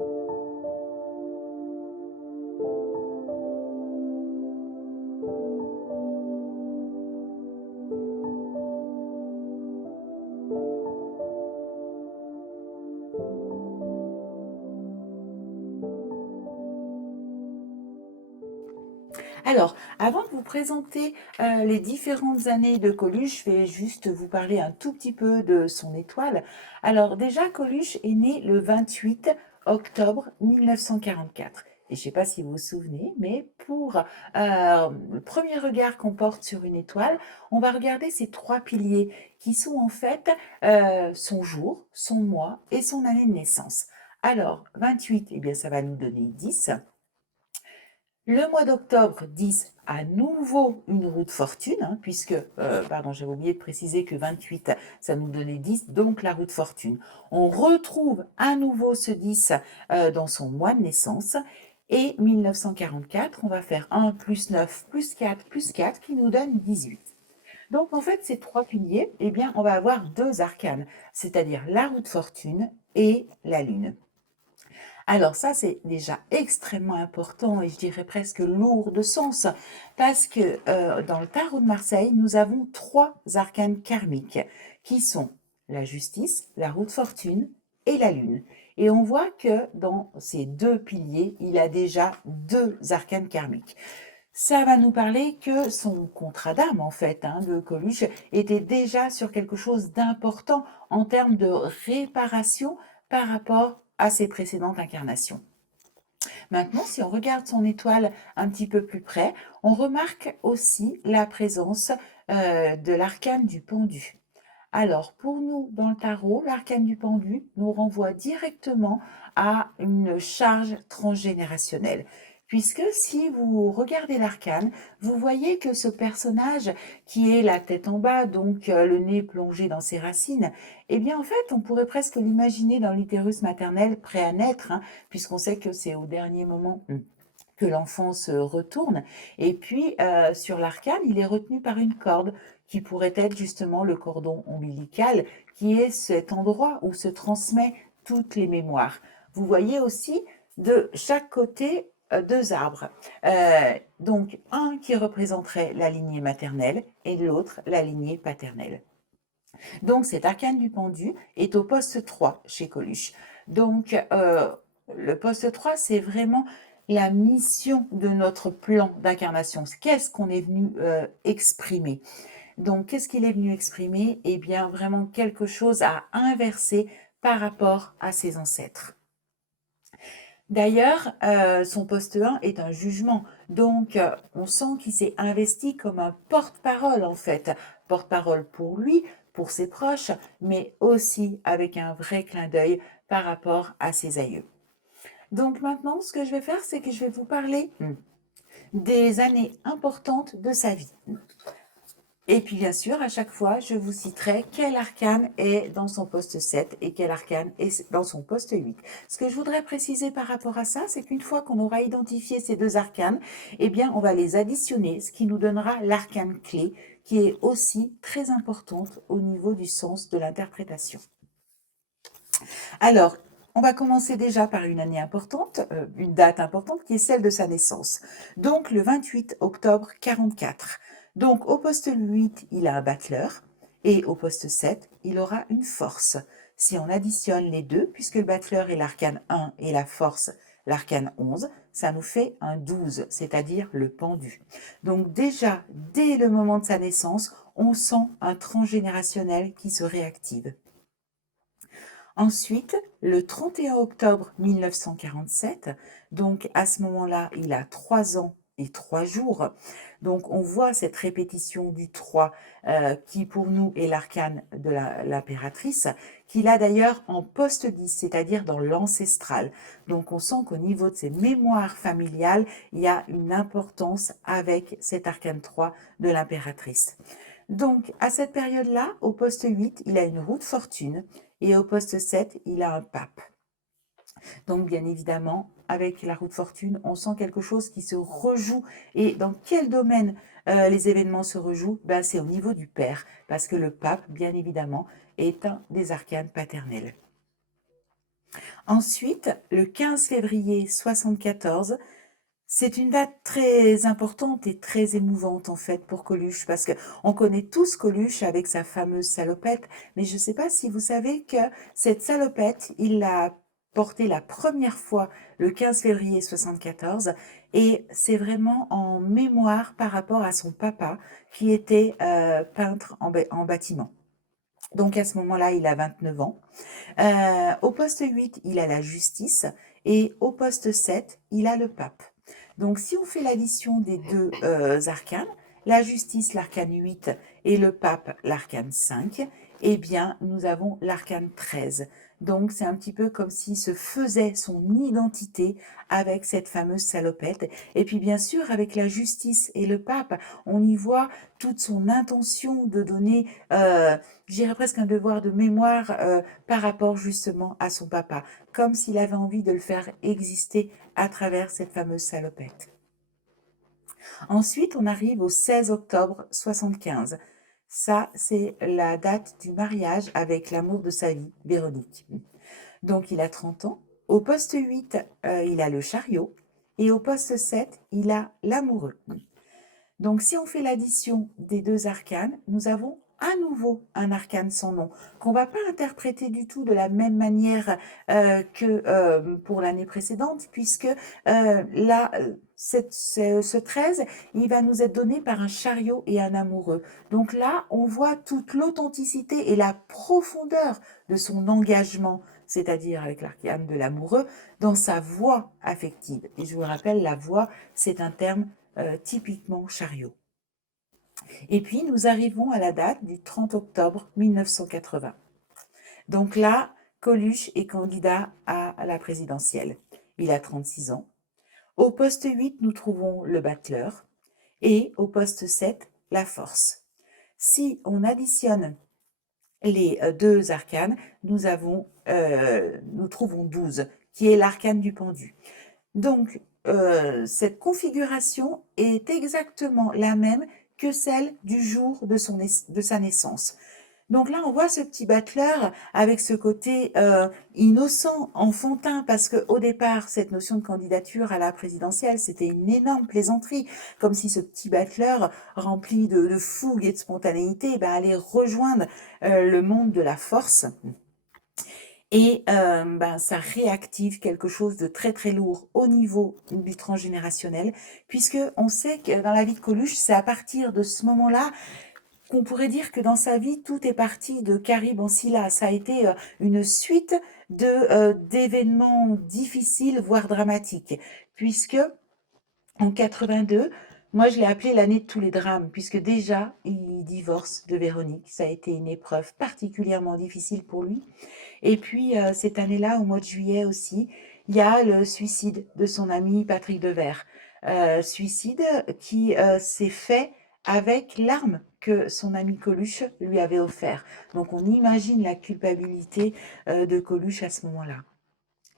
Alors, avant de vous présenter les différentes années de Coluche, je vais juste vous parler un tout petit peu de son étoile. Alors déjà, Coluche est né le 28 octobre 1944. Et je ne sais pas si vous vous souvenez, mais pour le premier regard qu'on porte sur une étoile, on va regarder ces trois piliers qui sont en fait son jour, son mois et son année de naissance. Alors, 28, eh bien, ça va nous donner 10. Le mois d'octobre 10, à nouveau une roue de fortune, hein, puisque, pardon, j'avais oublié de préciser que 28, ça nous donnait 10, donc la roue de fortune. On retrouve à nouveau ce 10 dans son mois de naissance. Et 1944, on va faire 1 plus 9 plus 4 qui nous donne 18. Donc en fait, ces trois piliers, eh bien, on va avoir deux arcanes, c'est-à-dire la roue de fortune et la lune. Alors ça, c'est déjà extrêmement important et je dirais presque lourd de sens parce que dans le tarot de Marseille, nous avons trois arcanes karmiques qui sont la justice, la roue de fortune et la lune. Et on voit que dans ces deux piliers, il a déjà deux arcanes karmiques. Ça va nous parler que son contrat d'âme, en fait, hein, de Coluche, était déjà sur quelque chose d'important en termes de réparation par rapport à ses précédentes incarnations. Maintenant, si on regarde son étoile un petit peu plus près, on remarque aussi la présence de l'arcane du pendu. Alors, pour nous, dans le tarot, l'arcane du pendu nous renvoie directement à une charge transgénérationnelle. Puisque si vous regardez l'arcane, vous voyez que ce personnage qui est la tête en bas, donc le nez plongé dans ses racines, eh bien en fait, on pourrait presque l'imaginer dans l'utérus maternel prêt à naître, hein, puisqu'on sait que c'est au dernier moment que l'enfant se retourne. Et puis, sur l'arcane, il est retenu par une corde qui pourrait être justement le cordon ombilical, qui est cet endroit où se transmet toutes les mémoires. Vous voyez aussi de chaque côté deux arbres. Donc, un qui représenterait la lignée maternelle et l'autre la lignée paternelle. Donc, cet arcane du pendu est au poste 3 chez Coluche. Donc, le poste 3, c'est vraiment la mission de notre plan d'incarnation. Qu'est-ce qu'on est venu exprimer? Donc, qu'est-ce qu'il est venu exprimer? Eh bien, vraiment quelque chose à inverser par rapport à ses ancêtres. D'ailleurs, son poste 1 est un jugement. Donc, on sent qu'il s'est investi comme un porte-parole, en fait. Porte-parole pour lui, pour ses proches, mais aussi avec un vrai clin d'œil par rapport à ses aïeux. Donc maintenant, ce que je vais faire, c'est que je vais vous parler des années importantes de sa vie. Et puis bien sûr, à chaque fois, je vous citerai quel arcane est dans son poste 7 et quel arcane est dans son poste 8. Ce que je voudrais préciser par rapport à ça, c'est qu'une fois qu'on aura identifié ces deux arcanes, eh bien, on va les additionner, ce qui nous donnera l'arcane clé, qui est aussi très importante au niveau du sens de l'interprétation. Alors, on va commencer déjà par une année importante, une date importante qui est celle de sa naissance. Donc le 28 octobre 44. Donc au poste 8, il a un battleur et au poste 7, il aura une force. Si on additionne les deux, puisque le battleur est l'arcane 1 et la force l'arcane 11, ça nous fait un 12, c'est-à-dire le pendu. Donc déjà, dès le moment de sa naissance, on sent un transgénérationnel qui se réactive. Ensuite, le 31 octobre 1947, donc à ce moment-là, il a 3 ans et 3 jours. Donc on voit cette répétition du 3 qui pour nous est l'arcane de l'impératrice, qu'il a d'ailleurs en poste 10, c'est-à-dire dans l'ancestral. Donc on sent qu'au niveau de ses mémoires familiales, il y a une importance avec cet arcane 3 de l'impératrice. Donc, à cette période-là, au poste 8, il a une roue de fortune et au poste 7, il a un pape. Donc, bien évidemment, avec la roue de fortune, on sent quelque chose qui se rejoue. Et dans quel domaine les événements se rejouent? Ben, c'est au niveau du père, parce que le pape, bien évidemment, est un des arcanes paternels. Ensuite, le 15 février 74, c'est une date très importante et très émouvante en fait pour Coluche parce que on connaît tous Coluche avec sa fameuse salopette, mais je ne sais pas si vous savez que cette salopette, il l'a portée la première fois le 15 février 74 et c'est vraiment en mémoire par rapport à son papa qui était peintre en bâtiment. Donc à ce moment-là, il a 29 ans. Au poste 8, il a la justice et au poste 7, il a le pape. Donc si on fait l'addition des deux arcanes, la justice, l'arcane 8 et le pape, l'arcane 5, eh bien nous avons l'arcane 13. Donc c'est un petit peu comme s'il se faisait son identité avec cette fameuse salopette. Et puis bien sûr, avec la justice et le pape, on y voit toute son intention de donner, je dirais presque un devoir de mémoire par rapport justement à son papa, comme s'il avait envie de le faire exister à travers cette fameuse salopette. Ensuite, on arrive au 16 octobre 75. Ça, c'est la date du mariage avec l'amour de sa vie, Véronique. Donc, il a 30 ans. Au poste 8, il a le chariot. Et au poste 7, il a l'amoureux. Donc, si on fait l'addition des deux arcanes, nous avons à nouveau un arcane sans nom, qu'on ne va pas interpréter du tout de la même manière que pour l'année précédente, puisque là, ce 13, il va nous être donné par un chariot et un amoureux. Donc là, on voit toute l'authenticité et la profondeur de son engagement, c'est-à-dire avec l'arcane de l'amoureux, dans sa voix affective. Et je vous rappelle, la voix, c'est un terme typiquement chariot. Et puis, nous arrivons à la date du 30 octobre 1980. Donc là, Coluche est candidat à la présidentielle. Il a 36 ans. Au poste 8, nous trouvons le battleur et au poste 7, la force. Si on additionne les deux arcanes, nous trouvons 12, qui est l'arcane du pendu. Donc, cette configuration est exactement la même que celle du jour de sa naissance. Donc là, on voit ce petit battleur avec ce côté innocent, enfantin, parce qu'au départ, cette notion de candidature à la présidentielle, c'était une énorme plaisanterie, comme si ce petit battleur rempli de fougue et de spontanéité allait rejoindre le monde de la force. Et ça réactive quelque chose de très très lourd au niveau du transgénérationnel, puisque on sait que dans la vie de Coluche, c'est à partir de ce moment-là qu'on pourrait dire que dans sa vie, tout est parti de Carib en Scylla. Ça a été une suite d'événements difficiles, voire dramatiques, puisque en 82, moi je l'ai appelé l'année de tous les drames, puisque déjà il divorce de Véronique. Ça a été une épreuve particulièrement difficile pour lui. Et puis, cette année-là, au mois de juillet aussi, il y a le suicide de son ami Patrick Devers. Suicide qui s'est fait avec l'arme que son ami Coluche lui avait offert. Donc, on imagine la culpabilité de Coluche à ce moment-là.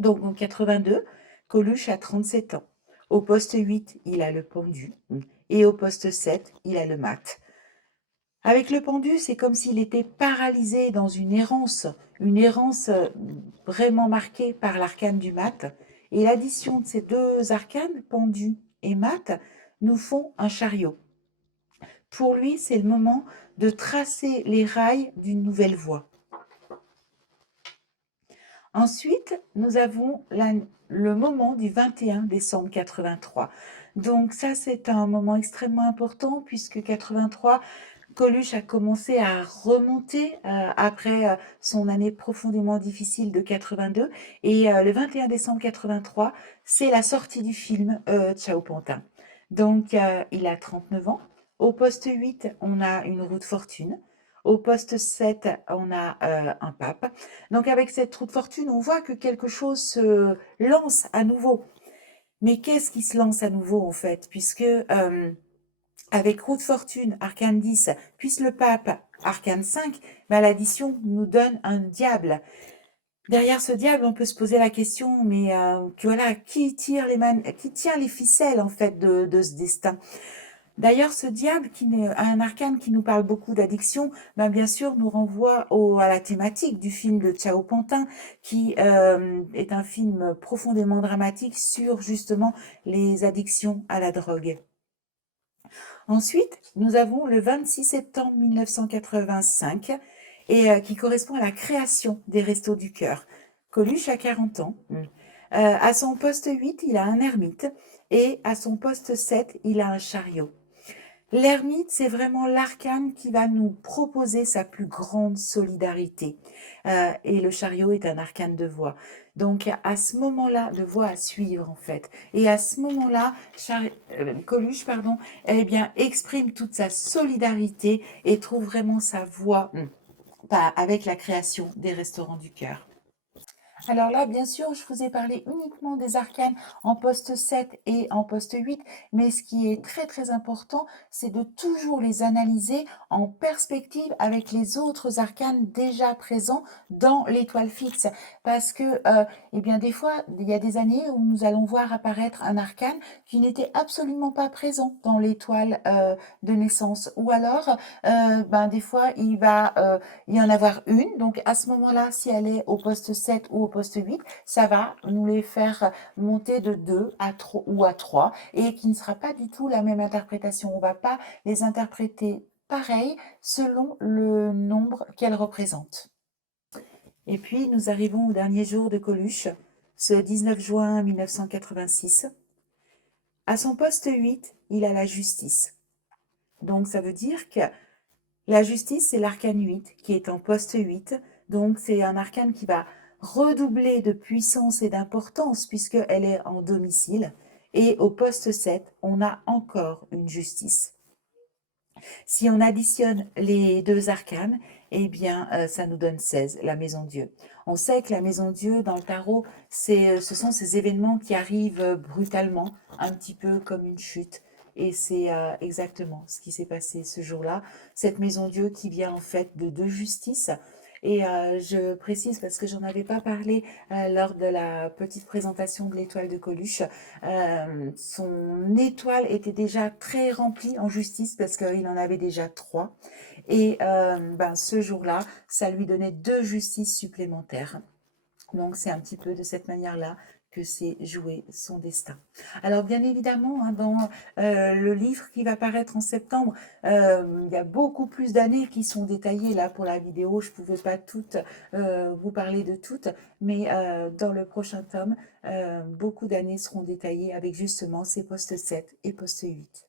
Donc, en 82, Coluche a 37 ans. Au poste 8, il a le pendu. Et au poste 7, il a le mat. Avec le pendu, c'est comme s'il était paralysé dans une errance vraiment marquée par l'arcane du mat. Et l'addition de ces deux arcanes, pendu et mat, nous font un chariot. Pour lui, c'est le moment de tracer les rails d'une nouvelle voie. Ensuite, nous avons le moment du 21 décembre 83. Donc ça, c'est un moment extrêmement important puisque 83, Coluche a commencé à remonter après son année profondément difficile de 82. Et le 21 décembre 83, c'est la sortie du film Ciao Pantin. Donc, il a 39 ans. Au poste 8, on a une roue de fortune. Au poste 7, on a un pape. Donc, avec cette roue de fortune, on voit que quelque chose se lance à nouveau. Mais qu'est-ce qui se lance à nouveau, en fait? Puisque avec roue de fortune, arcane 10, puis le pape, arcane 5, l'addition nous donne un diable. Derrière ce diable, on peut se poser la question, mais voilà, qui tient les ficelles en fait de ce destin? D'ailleurs, ce diable un arcane qui nous parle beaucoup d'addiction, ben, bien sûr, nous renvoie à la thématique du film de Chao Pantin, qui est un film profondément dramatique sur justement les addictions à la drogue. Ensuite, nous avons le 26 septembre 1985, qui correspond à la création des Restos du Cœur. Coluche a 40 ans. À son poste 8, il a un ermite, et à son poste 7, il a un chariot. L'ermite, c'est vraiment l'arcane qui va nous proposer sa plus grande solidarité. Et le chariot est un arcane de voix. Donc, à ce moment-là, de voix à suivre, en fait. Et à ce moment-là, Coluche, pardon, eh bien, exprime toute sa solidarité et trouve vraiment sa voix avec la création des Restaurants du Cœur. Alors là, bien sûr, je vous ai parlé uniquement des arcanes en poste 7 et en poste 8, mais ce qui est très très important, c'est de toujours les analyser en perspective avec les autres arcanes déjà présents dans l'étoile fixe. Parce que, eh bien, des fois, il y a des années où nous allons voir apparaître un arcane qui n'était absolument pas présent dans l'étoile de naissance. Ou alors, des fois, il y en avoir une. Donc, à ce moment-là, si elle est au poste 7 ou au poste 8, ça va nous les faire monter de 2 à 3 ou à 3 et qui ne sera pas du tout la même interprétation. On ne va pas les interpréter pareil selon le nombre qu'elles représentent. Et puis, nous arrivons au dernier jour de Coluche, ce 19 juin 1986. À son poste 8, il a la justice. Donc, ça veut dire que la justice, c'est l'arcane 8 qui est en poste 8. Donc, c'est un arcane qui va redoubler de puissance et d'importance puisqu'elle est en domicile. Et au poste 7, on a encore une justice. Si on additionne les deux arcanes, eh bien, ça nous donne 16, la maison Dieu. On sait que la maison Dieu, dans le tarot, ce sont ces événements qui arrivent brutalement, un petit peu comme une chute. Et c'est exactement ce qui s'est passé ce jour-là. Cette maison Dieu qui vient en fait de deux justices. Et je précise parce que j'en avais pas parlé lors de la petite présentation de l'étoile de Coluche. Son étoile était déjà très remplie en justice parce qu'il en avait déjà 3. Et ce jour-là, ça lui donnait 2 justices supplémentaires. Donc c'est un petit peu de cette manière-là que c'est joué son destin. Alors bien évidemment, hein, dans le livre qui va paraître en septembre, il y a beaucoup plus d'années qui sont détaillées. Là, pour la vidéo, je ne pouvais pas toutes vous parler de toutes, mais dans le prochain tome, beaucoup d'années seront détaillées avec justement ces postes 7 et postes 8.